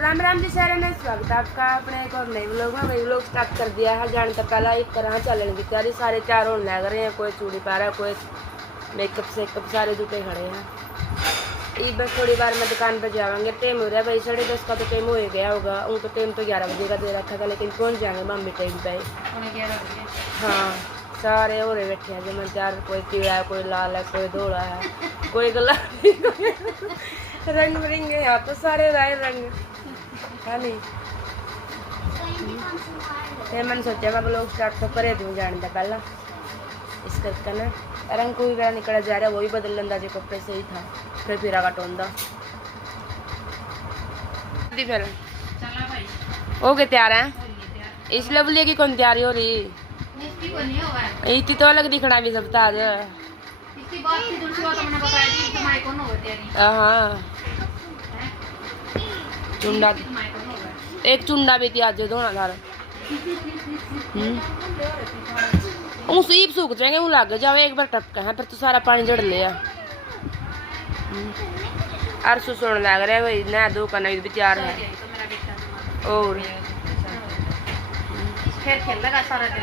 राम राम जी सारे में स्वागत है आपका अपने एक और नए व्लॉग में। वही व्लॉग स्टार्ट कर दिया है। जाने तक पहला एक तरह चलने की तैयारी, सारे तैयार होने लग रहे हैं। कोई चूड़ी पा रहा है, कोई मेकअप सेकअप, सारे जुटे खड़े हैं। ये बस थोड़ी बार में दुकान पर जाएंगे। टाइम हो रहा है भाई 10:30 का, तो टाइम हो गया होगा। उनको टाइम तो 11 बजे का दे रखा था, लेकिन पहुँच जाएंगे मम्मी टाइम पे। हाँ सारे हो रहे बैठे हैं जमन तैयार। कोई पीला है, कोई लाल है, कोई धोला है, कोई गुलाबी, रंग बिरंगे यहाँ तो सारे राय रंग है नहीं। फिर मैंने सोचा मैं लोग स्टार्ट तो करे दूँ जाने का पहला इस करके ना। रंग कोई बड़ा निकल जा रहा है, वो भी बदल लेंदा जो कपड़े से ही था। फिर फिरा का टोंदा फिर हो गए तैयार है। इस लवली की कौन तैयारी हो रही? इतनी तो अलग दिखना भी सबता आज। हाँ चुंडा एक चुंडा भी थी आज धोना थार। सीप सूख जाएंगे, वो लग जावे एक बार टपका है, फिर तो सारा पानी जड़ लिया। अरसू सुन लग रहा है भाई ना, दो का नहीं भी तैयार है। और खेलेगा सारा दिन।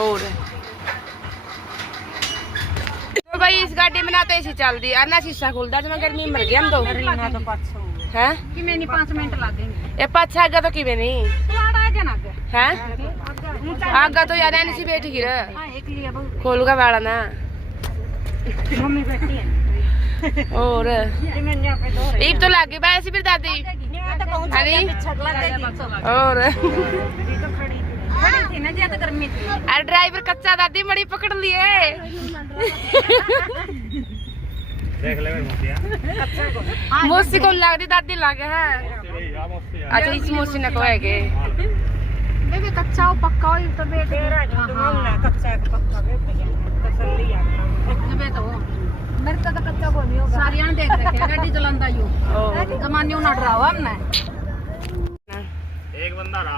और तो भाई इस गाड़ी में ना तो ऐसी चल दी ना शीशा खुलता, मैं गर्मी मर गया हम तो है कि मैं नहीं 5 मिनट लगेंगे। ये पाछा आगा तो किवे नहीं है आगा तो यार ऐसी बैठ गिर खोल का वाला ना। मम्मी बैठी है और ईब तो लागे ऐसी फिर दादी और अरे ड्राइवर कच्चा दादी बड़ी पकड़ लिए। देख ले मौसी को लग दी दादी लागे है। अच्छा इस मौसी ने को है के बेबे कच्चा हो पक्का हो तो बेटे कच्चा पक्का तसल्ली आ तो मेरे तो कच्चा को नहीं होगा। सारियां देख रखे गाड़ी चलांदा यो जमाने ना डरावा हमने। एक बंदा रहा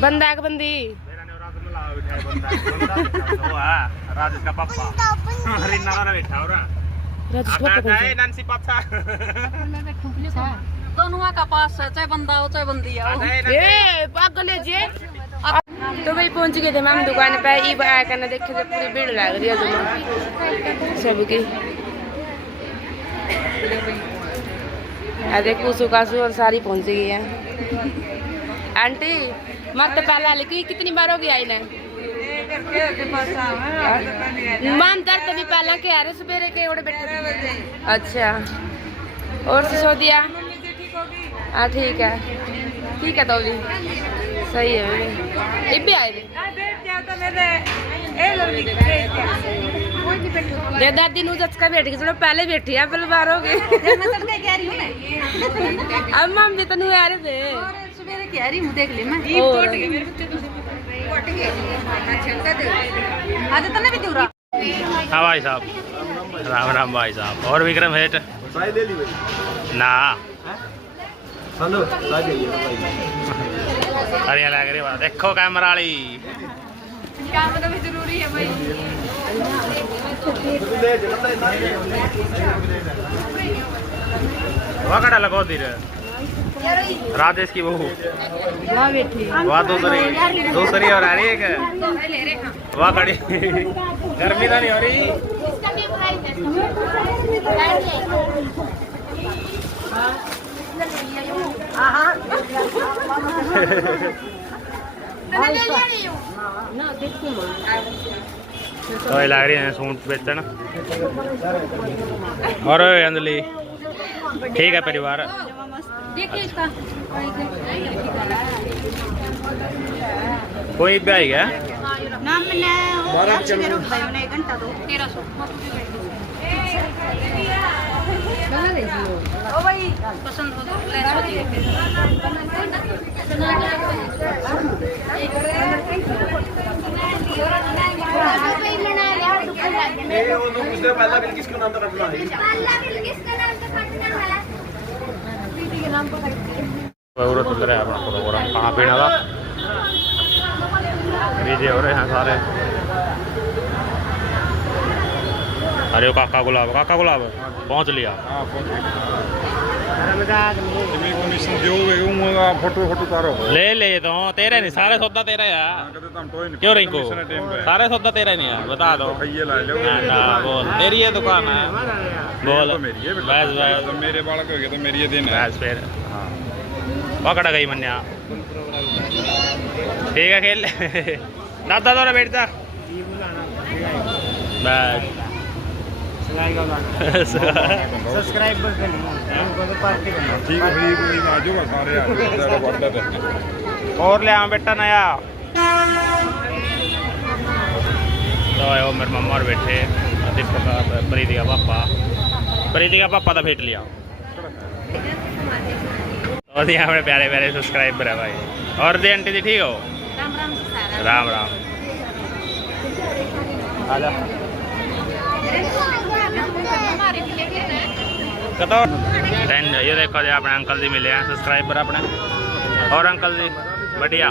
बंदा एक बंदी मेरा ने रात में ला बिठाया बंदा वो है राजेश का पापा रीना वाला बैठा और राजेश का पापा है नंसी पापा मैं बैठूं के लिए दोनों का पास चाहे बंदा हो चाहे बंदी हो। ए पागल जे तो भाई पहुंच गए थे मैम दुकान पे। ई आया करना देखे तो पूरी भीड़ लग रही है सबकी। देखो सुकासु और सारी पहुंच गई है। आंटी मत तो पहला लेकिन कितनी बार हो गया इन्हें मान दर तभी पहला के आ रहे सवेरे के उड़े बैठे। अच्छा और सो दिया। हाँ ठीक है तो भी सही है। ये भी आए थे दादी नू चचका बैठ गई चलो पहले बैठी है पहले बार हो गई। अब मम्मी तो नू आ रहे थे देख ली मैं हाँ भाई साहब राम राम भाई साहब। और विक्रम हेट ना हरिया लग रही बात देखो कैमरा वाली तो भी जरूरी है भाई। वहाँ कटा लगो धीरे राजेश की बहू वहाँ दूसरी और आ रही है वहाँ खड़ी गर्मी तो नहीं हो रही। तो लग रही है सूट बेचना। और अंजलि ठीक है परिवार कोई भी आई है पसंद हो प्रोग्राम खाना पीना का बिजी हो रहे हैं सारे। अरे काका गुलाब पहुंच लिया। ਜਿਵੇਂ ਕਮਿਸ਼ਨ ਦਿਓਗੇ ਉਹ ਫੋਟੋ ਫੋਟੋ ਤਾਰੋ ले ले तो तेरे नहीं सारे सौदा तेरा यार ਕਦੇ ਤੁਹਾਨੂੰ ਟੋਏ ਨਹੀਂ क्यों रिंकू सारे सौदा तेरा नहीं है बता दो ਖਈਏ ਲਾ ਲਿਓ ना बोल तेरी ये दुकान है बोल तो मेरी है बेटा बस बस तो मेरे बालक हो गए तो मेरी ये दिन है बस फिर हाँ पकड़ा गई मन्या ठीक है खेल दादा दौरा बैठ जा बस सब्सक्राइबर ठीक है भाई भाई आ जाओ सारे आ जाओ ज़्यादा बढ़ता है और ले आओ बेटा नया तो वो मेरे मम्मा और बैठे दीपक का प्रीति का पापा तो भेट लिया और यहाँ पे प्यारे प्यारे सब्सक्राइबर है भाई और दी आंटी जी ठीक हो राम राम आजा कतो ये देखो जी अपने अंकल जी मिले हैं सब्सक्राइबर अपने और अंकल जी बढ़िया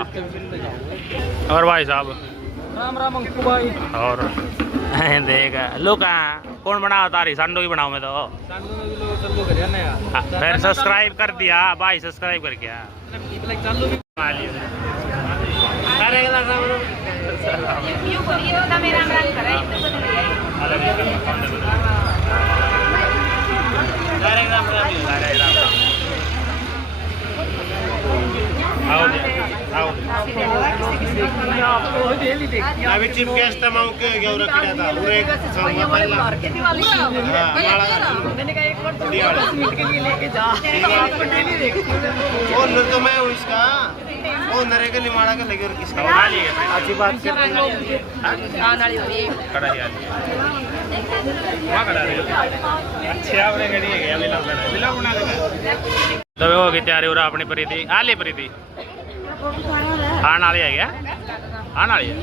और भाई साहब राम राम अंकु भाई और देख लोग कौन बनाओ तारी संडो की बनाओ मैं तो फिर सब्सक्राइब कर दिया भाई सब्सक्राइब कर गया अभी चीफ गेस्ट तमाम के गौरव किया था वो एक संगवा पहला मैंने कहा एक बार तो 10 मिनट के लिए लेके जा आपको डेली देखती हूं वो नर तो मैं हूं इसका वो नरेगा निमाड़ा का लगे और किसका अच्छी बात करते हैं आने वाली हो रही है कड़ा दिया वहां कड़ा रहे अच्छा आपने गड़ी है गया मिला बना देगा तो वो की तैयारी हो रहा अपनी प्रीति आ ले प्रीति आने वाली है क्या आने वाली है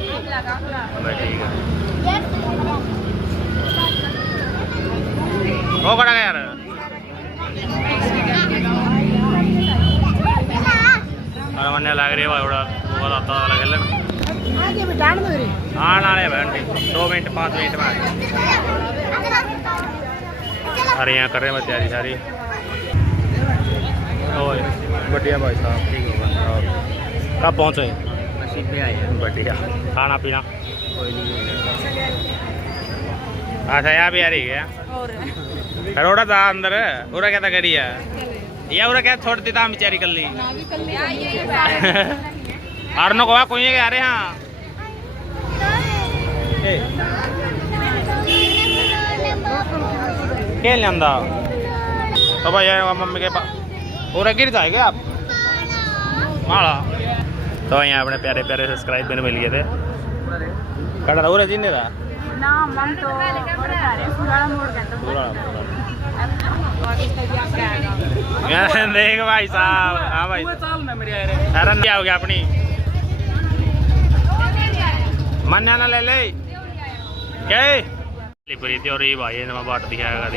भाई ठीक है वो कड़ा गया यार और मन्ने लग रही है बड़ा वो आता लगे लग आने वाले बैठे 2 मिनट 5 मिनट में अरे यहाँ कर रहे हैं तैयारी सारी और बढ़िया भाई साहब ठीक होगा और कब पहुँचे बढ़िया खाना पीना अच्छा यहाँ भी आ रही है रोड़ा था अंदर पूरा क्या था करी है ये पूरा क्या छोड़ती था बेचारी कर ली और नो कोई आ रहे हैं खेल लेंदा तो भाई मम्मी के पास पूरा गिर जाएगा आप माड़ा तो यहाँ अपने प्यारे प्यारे सब्सक्राइबर मिल गए थे कड़ा उरे जीने था ना मन तो पुराना मोड़ गया देख भाई साहब हाँ भाई हैरान क्या हो गया अपनी मन्या ना ले ले क्या प्रीति और ये भाई ने बाट दिखाएगा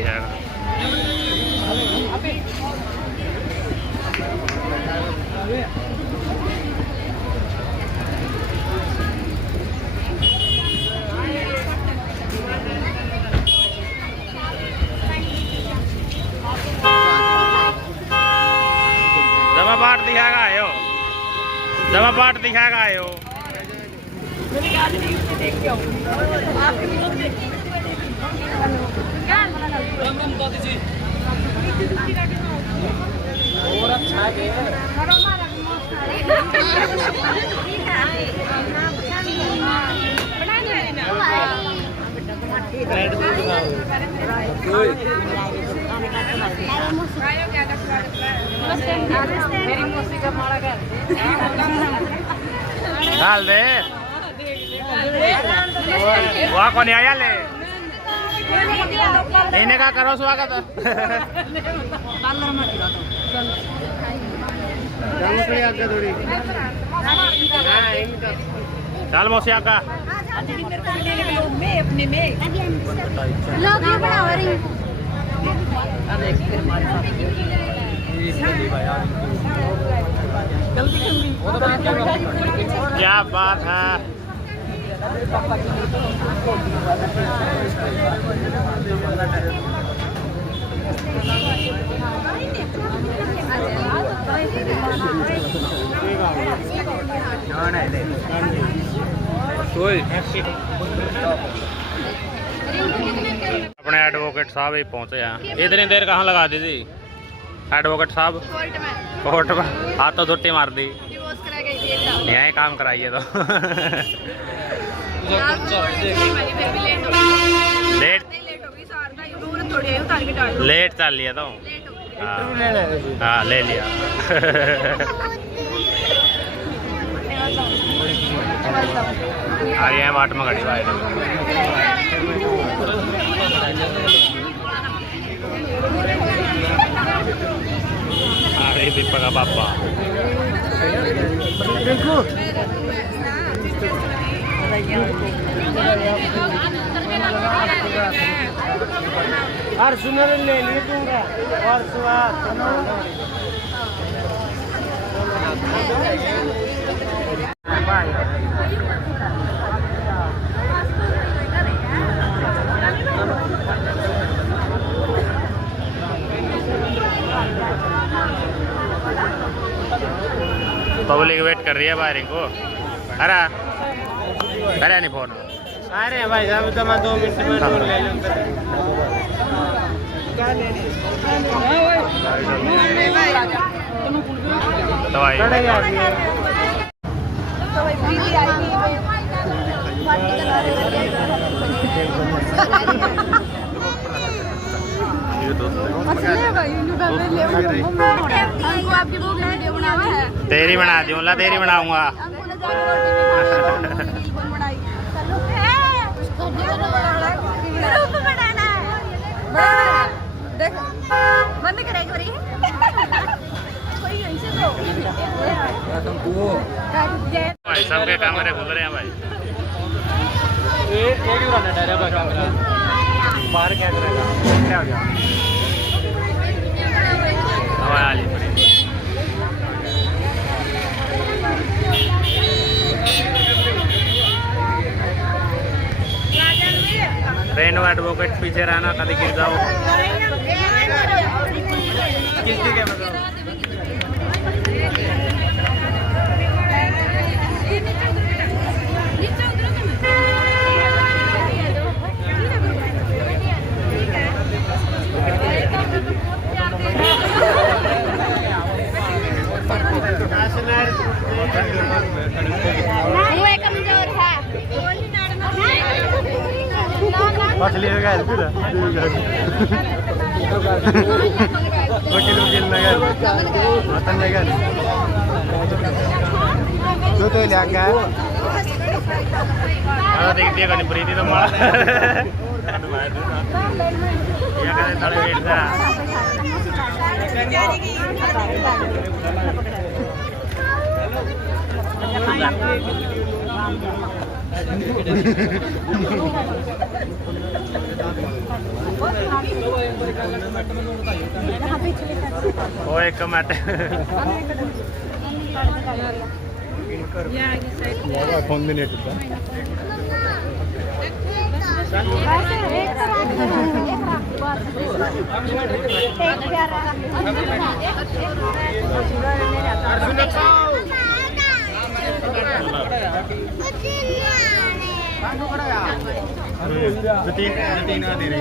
दवा बाट दिखाएगा आयो दवा बाट दिखाएगा आयो और अच्छा है मेरी मौसी का माड़ा कर डाल दे वहाँ कौन आया ले इन्हें का करो स्वागत चल मौसी का अपने में लोग बड़ा हो रही क्या बात है अपने एडवोकेट साहब ही पहुंचे हैं। इतनी देर कहाँ लगा दी थी एडवोकेट साहब? कोर्ट में हाथ तो छुट्टी मार दी, यहीं काम कराइए तो। लेट चल लिया तो। हाँ ले लिया। आ रही है वाट में गाड़ी वाइड। आ रही दीपक का पापा। और सुनो ले लिए दूंगा और पब्लिक वेट कर रही है बाहरिंग को। अरे अरे नहीं फोन आ रहे हैं भाई साहब, तो मैं 2 मिनट में और ले लूँगा। दवाई आपकी वो वीडियो बनाना है। तेरी बना दूंगा, तेरी बनाऊंगा। बंद करेगा भाई सबके कैमरे खुल रहे हैं भाई। बाहर क्या करेगा, क्या हो गया? हवा आली पड़ी। रेनो एडवोकेट पीछे रहना, कभी गिर जाओ। किसकी क्या मतलब? मछली लगा वकील लगा मटन लगा तो लगा देखती है कहीं प्रीति तो मार या करे तड़े वेट सा वो एक कमेंट फोन भी नहीं टूटा। तीन दे रही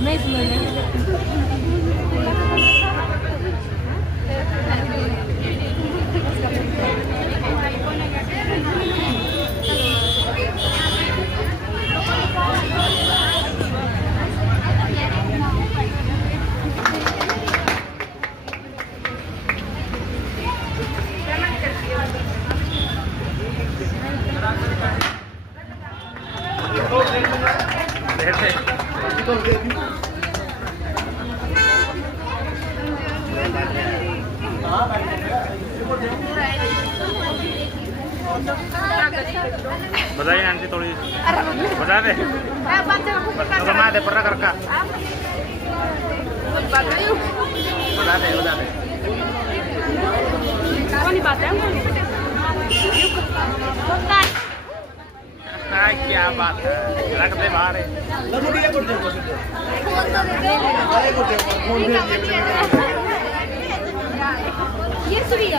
मैं इसमें बताइए नाम से थोड़ी बता दे तो मैं दे पड़ा करका बता दे कौन बात है हाँ क्या बात है रख दे बाहर ये सुनिए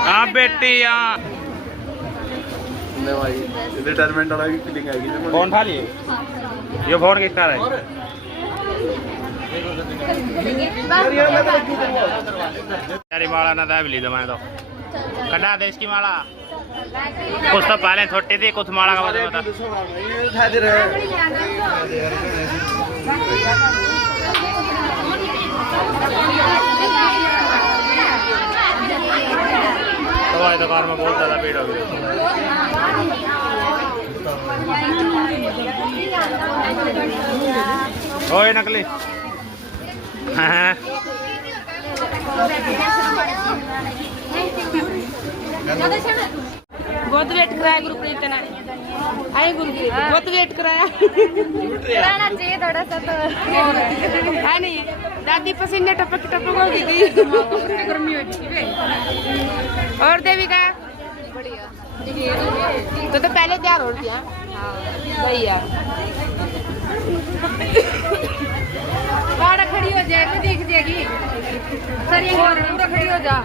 हाँ बेटी हाँ रिटायरमेंट वाला की फीलिंग आएगी फोन उठा लिए ये फोन किसका है तेरी माला ना दाब ली तो मैं तो कटा दे इसकी माला कुछ तो पहले छोटी थी कुछ माला का बता दवाई दुकान में बहुत ज्यादा भीड़ हो गई ओए नकली हाँ बहुत वेट कराया गुरप्रीत ने आए गुरप्रीत बहुत वेट कराया कराना चाहिए थोड़ा सा तो है नहीं दादी पसीने टपक टपक हो गई थी गर्मी हो गई और देविका तो पहले तैयार हो गया भैया बाड़ा खड़ी हो जाए तो देख जाएगी सर ये पूरा खड़ी हो जा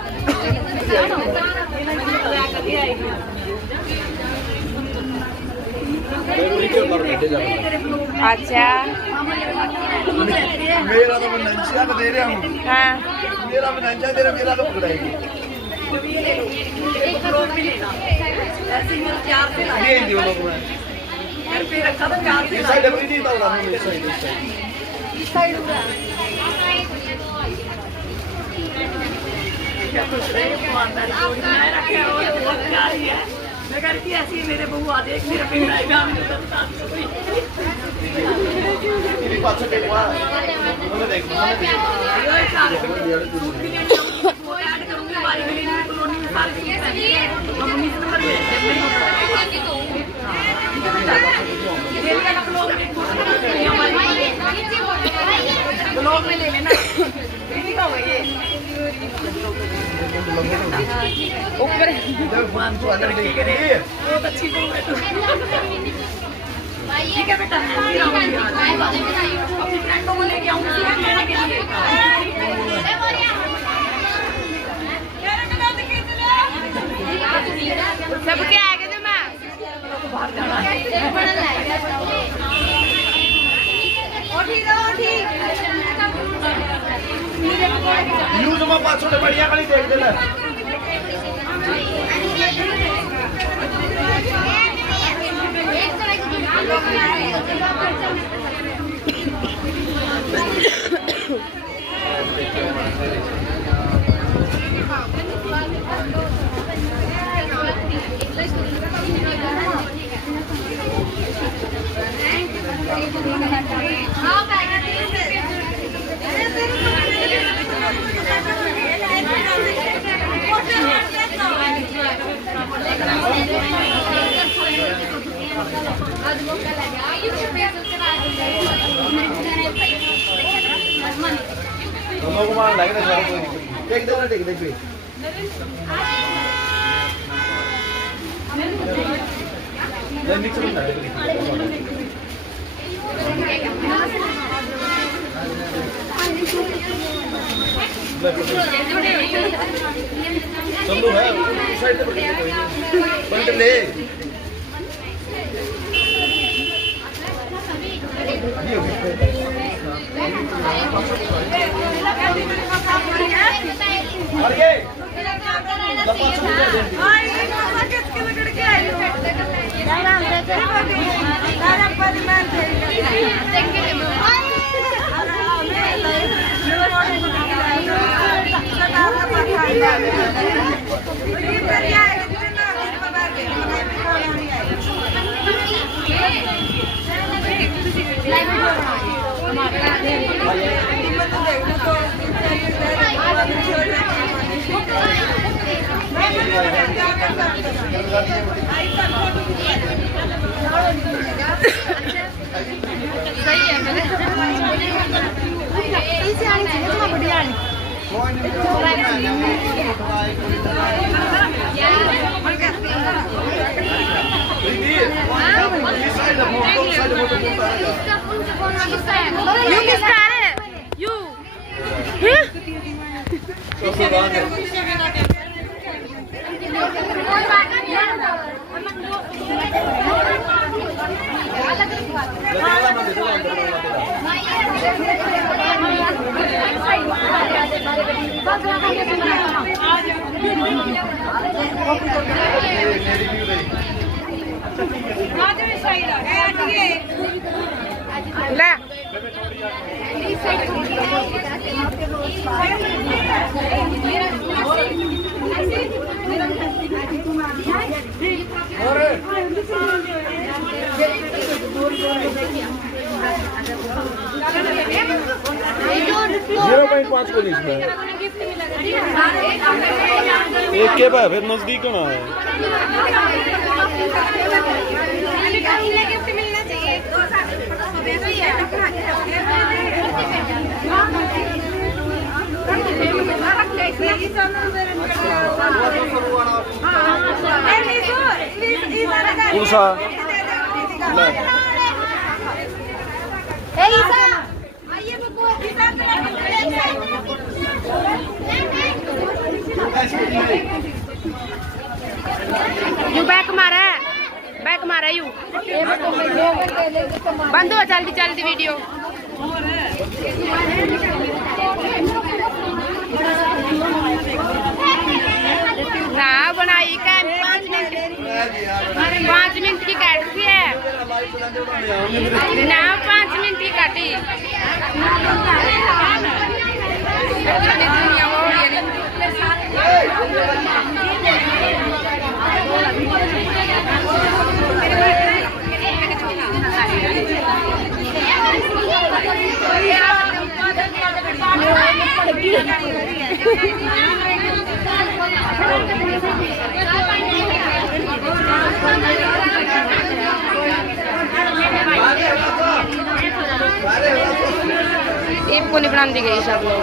अच्छा मेरा तो मनंजा दे रहा हूँ हाँ मेरा मनंजा दे रहा मेरा तो पकड़ाएगी ये इंडियो लोग में साइड पर नहीं था ना साइड मैं करती ऐसी मेरे बहू आ देख मेरा पिंड आएगा ये पाछे देखवा उन्हें देख ब्लॉग में ले लेना ऊपर बहुत अच्छी बहू है ठीक है बेटा अपनी फ्रेंडों को लेके आऊंगी लेने के लिए सबके आगे जो मैं यूज में 500 बढ़िया खाली देख देना दोनों को मार लग रहा है कोई दिक्कत नहीं टेक दे ले मिक्स में चलो है साइड पे बंद ले अरे ये सही है मैंने इसे आनी चाहिए थोड़ा बढ़िया आनी यू किसका है यू ले जीरो पॉइंट 5 को नहीं इसमें एक के बाद फिर नजदीक होना है गिफ्ट मिलना चाहिए कौन सा यू बैक मारा यू बंद हो जल्दी जल्दी वीडियो ना बनाई का 5 मिनट की काटी है ना 5 मिनट की काटी को नहीं बना दी गई सब लोग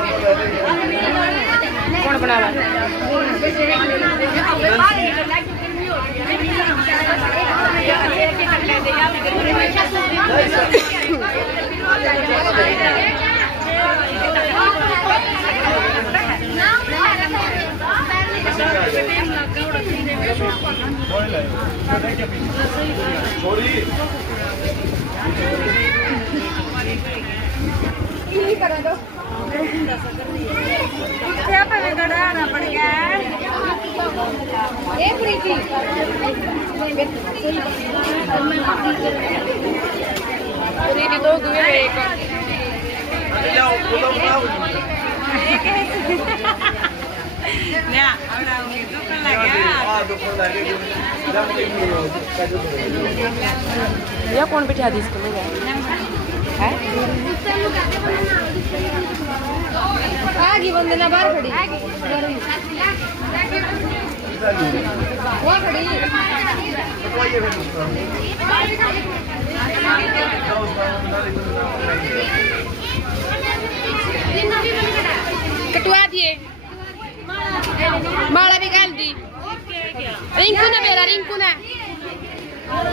कौन बनावा करा दो क्या पढ़ना पड़ गया एक प्रीति प्रीति दो दुए एक या कौन बिठा दी इसको आगे वंदना बाहर खड़ी वो खड़ी कटवा दिए माला भी गाल दी रिंकू ने मेरा रिंकू ने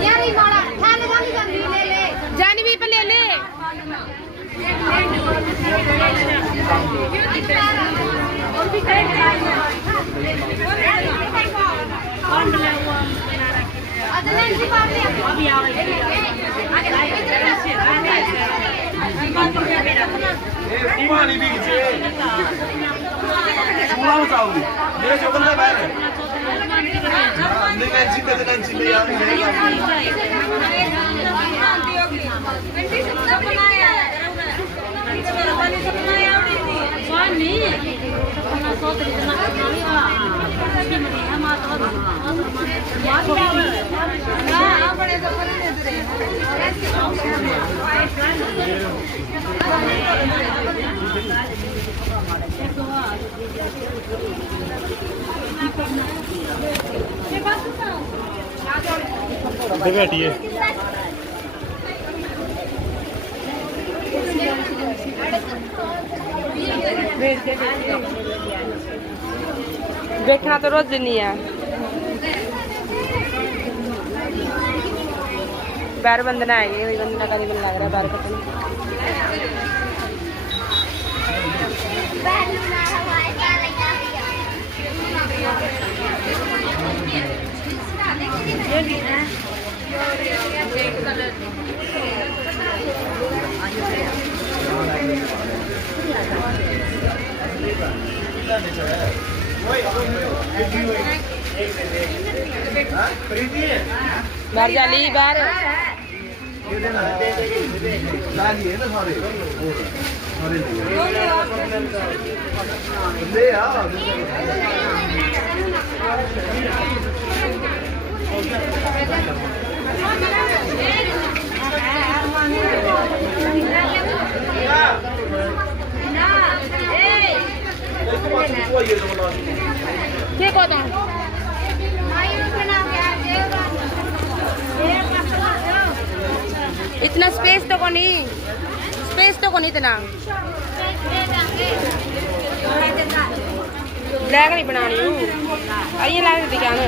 यार ये माला थाने जानी जानी ले ले जानी भी पे ले ले बैठिए देखना तो रोज नहीं है। पैर बंधना है, ये बंधना का नहीं लग रहा है पैर कटने। बाहर जाली बाहर ठीक होता इतना स्पेस तो को नहीं, स्पेस तो को नहीं इतना। ब्लैक नहीं बनानी हूँ, आइए ला के दिखाना।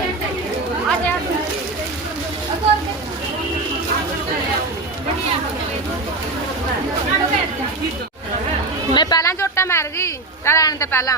मैं पहला झोटा मार दी तार आने तो पहला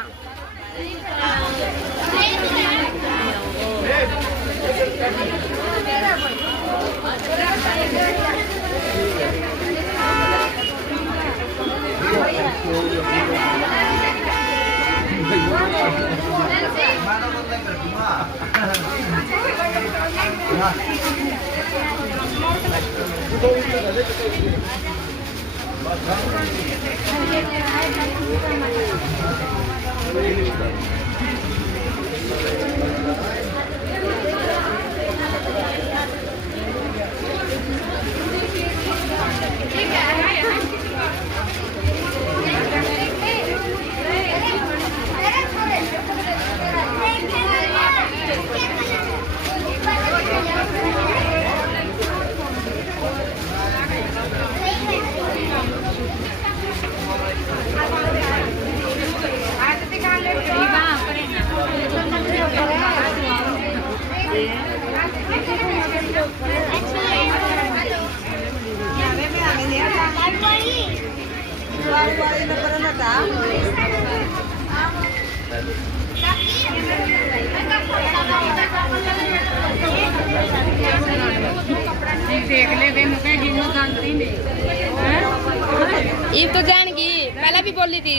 ये तो जानगी पहले भी बोली थी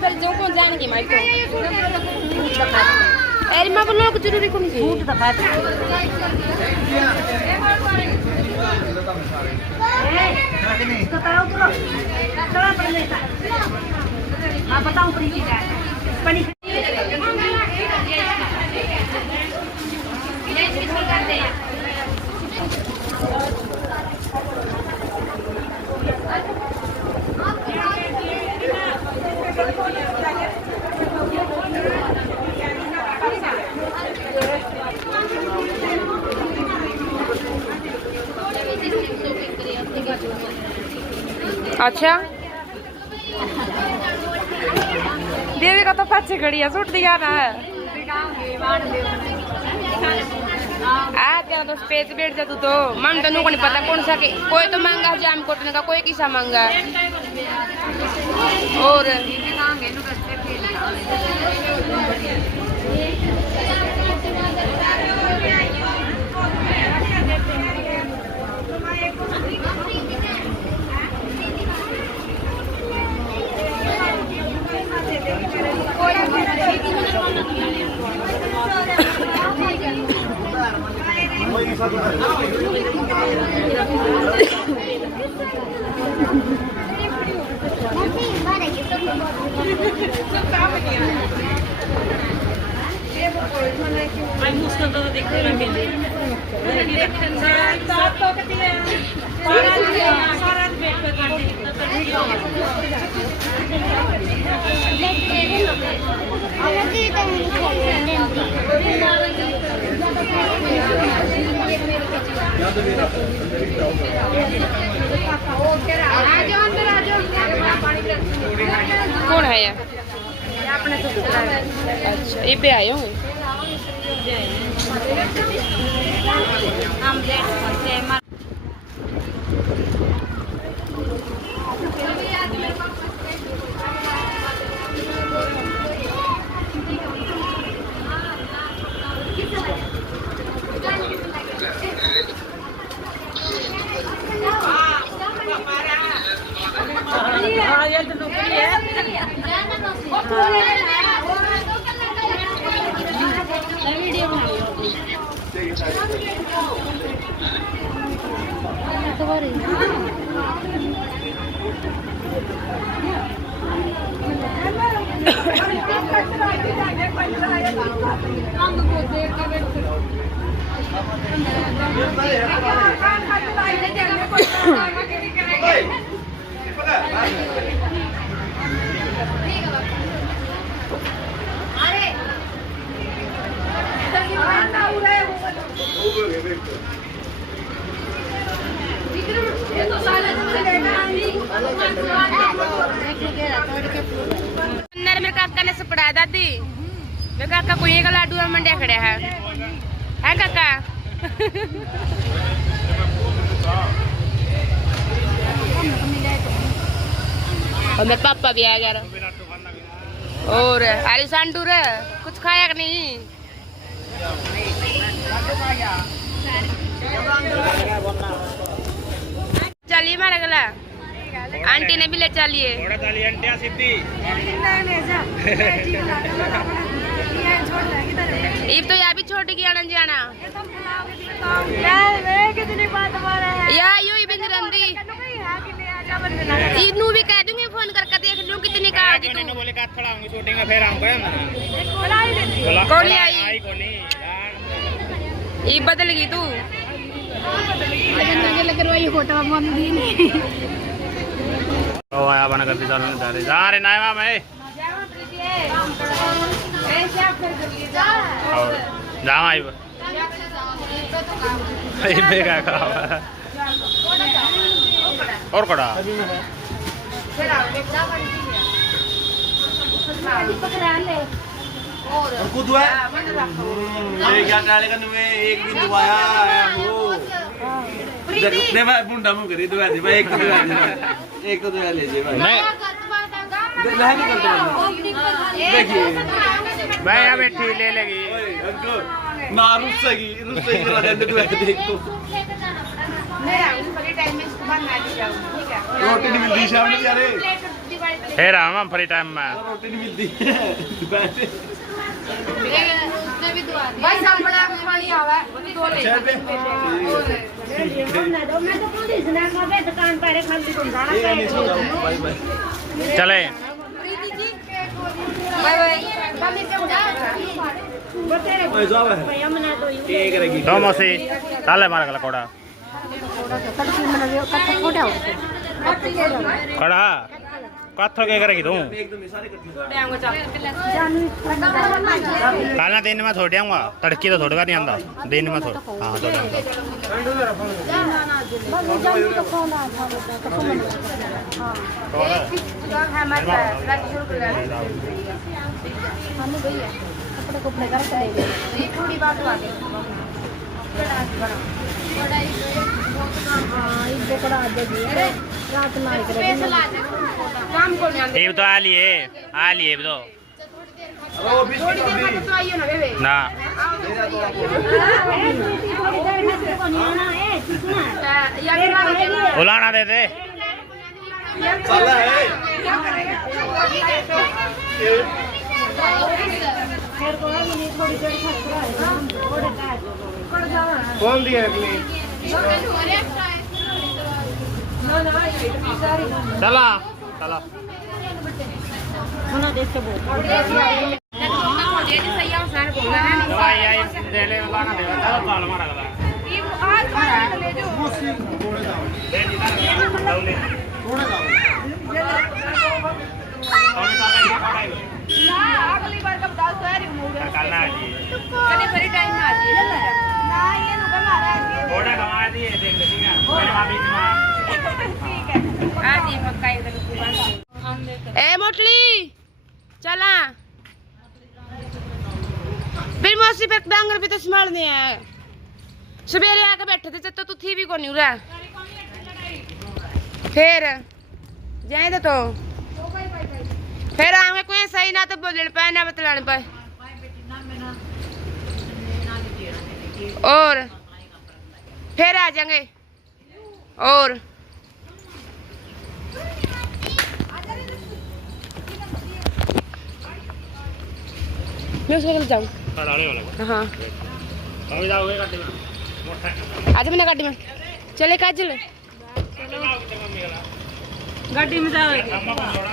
फिर जो कौन जानगी मैं तो अरे माँ बोलो कुछ जरूरी कौन सी बताऊँ अच्छा देवी का तो पीछे खड़ी है सूट दिया ना तेरा तो स्पेस बैठ जा तू तो मन तो नहीं पता कौन सा कोई तो मांगा जाम कोटने का कोई किसा मांगा और आई मुश्किल तो देखते लगे सारा वेट पे कर कौन है यार अपने अच्छा ये पे आए होंगे अंदर मेरे काका ने सपड़ा दादी मेरे काका कुएं का लाडू मंडिया खड़ा है काका और मेरे पापा भी आ गया और आलिशांडूर कुछ खाया कि नहीं चलिए मारा गला आंटी ने भी ले चलिए ईब तो यहाँ भी छोड़ गया आनंद जाना यार यू ही बिंद रंदी ईब नू भी कह दूंगी फोन करके देख लूं कितनी का आगे तू बोले का खड़ा होंगी शूटिंग में फिर आऊंगा मैं कौन ले आई ईब बदल गई तू करवाई फोटो बंदी नहीं ओ आया बना करती चल जा रे नायवा मैं जा आई बेगा का और कड़ा और कुछ हुआ ये क्या डालेगा तुम्हें एक भी दबाया हो दे मैं बुंडा मुंह करी दबा दे भाई एक तो दबा दे एक तो दबा लीजिए भाई मैं नहीं करता देखिए मैं यहाँ बैठी ले लेगी अंकल मां रुस्सेगी करा दे दबा देख तो रोटी नहीं मिलती शाम में यार फिर आवा फ्री टाइम में रोटी नहीं मिलती दोपहर भाई सामने पानी आवा दो ले मैं तो पुलिस ना मैं दुकान पर खाली तुम जाना बाय बाय चले बाय बाय कमी पे उड़ा भाई जाओ है ये करेगी दो मौसी डाले मार गला कोड़ा कड़ा कत्थो के करेगी तू काला दिन में छोड़ आऊंगा तड़की तो थोड़ा नहीं आंदा दिन में थोड़ा हाँ थोड़ा ये तो आ लिए तो ना बुलाना दे दे कौन दिया चला चला ये जो सही है सारे बोल रहे हैं दवाई आई दे ले लाना दे चलो ताल मारा गला ये आज सारे ले जो दे जी ना ले थोड़े दाओ और का काटाई ना अगली बार का बता दो यार होगा करना है जी कने फ्री टाइम में आ जाइए ना ये नुका मारा है थोड़ा कमा दिए देख ले ठीक है मेरे वहां बीच में ठीक है आ जी मक्का इधर दुकान ए मोटली चला फिर मौसी पे डांगर भी तो संभालने हैं सवेरे आके बैठे थे तो तू थी भी कौन उरा फिर जाए तो फिर आवे कोई सही ना तो बोलने पाए ना बतलाने पाए और फिर आ जाएंगे और मैं उसके लिए जाऊँ खड़ाने वाला हाँ कभी जाओगे गाड़ी में मोटा आज मैंने गाड़ी में चले काजल गाड़ी में जाओगे अम्मा को जोड़ा